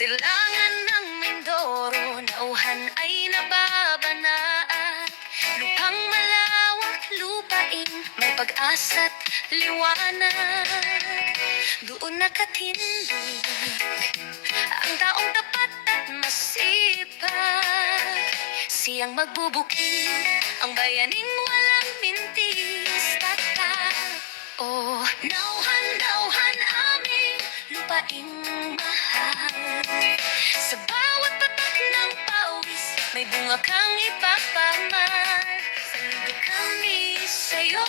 Silangan ng Mindoro, nauhan ay nababana at lupang malawak, lupain may pag-asa't liwanag. Doon nakatindig ang taong tapat at masipag, siyang magbubukid ang bayaning walang mintis tatak. Oh, nauhan aming lupaing mahal. Sa bawat patak ng pawis, may bunga kang ipapamahal. Saludo kami sa'yo,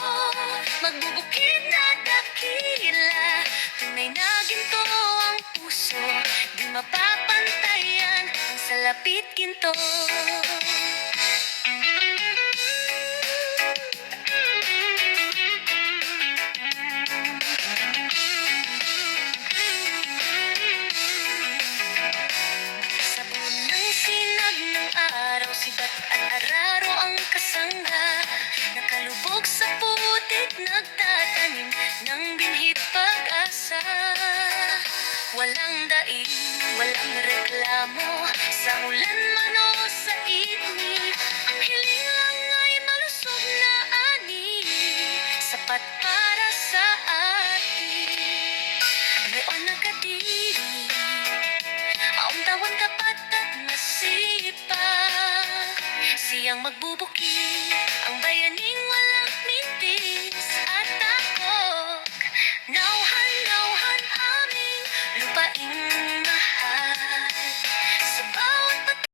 magbubukid na dakila. Tunay na ginto ang puso, di mapapantayan ang salapit ginto. Sa bunang sinag ng araw, sibat at araro ang kasangga. Nakalubog sa putik, nagtatanim ng binhit pag-asa. Walang daig, walang reklamo, sa ulan man o sa init. Ang hiling lang ay malusog na ani, sapat para sa atin. Ngayon nakatiri ang tawang tapat at masipag, siyang magbubukid ang bayan.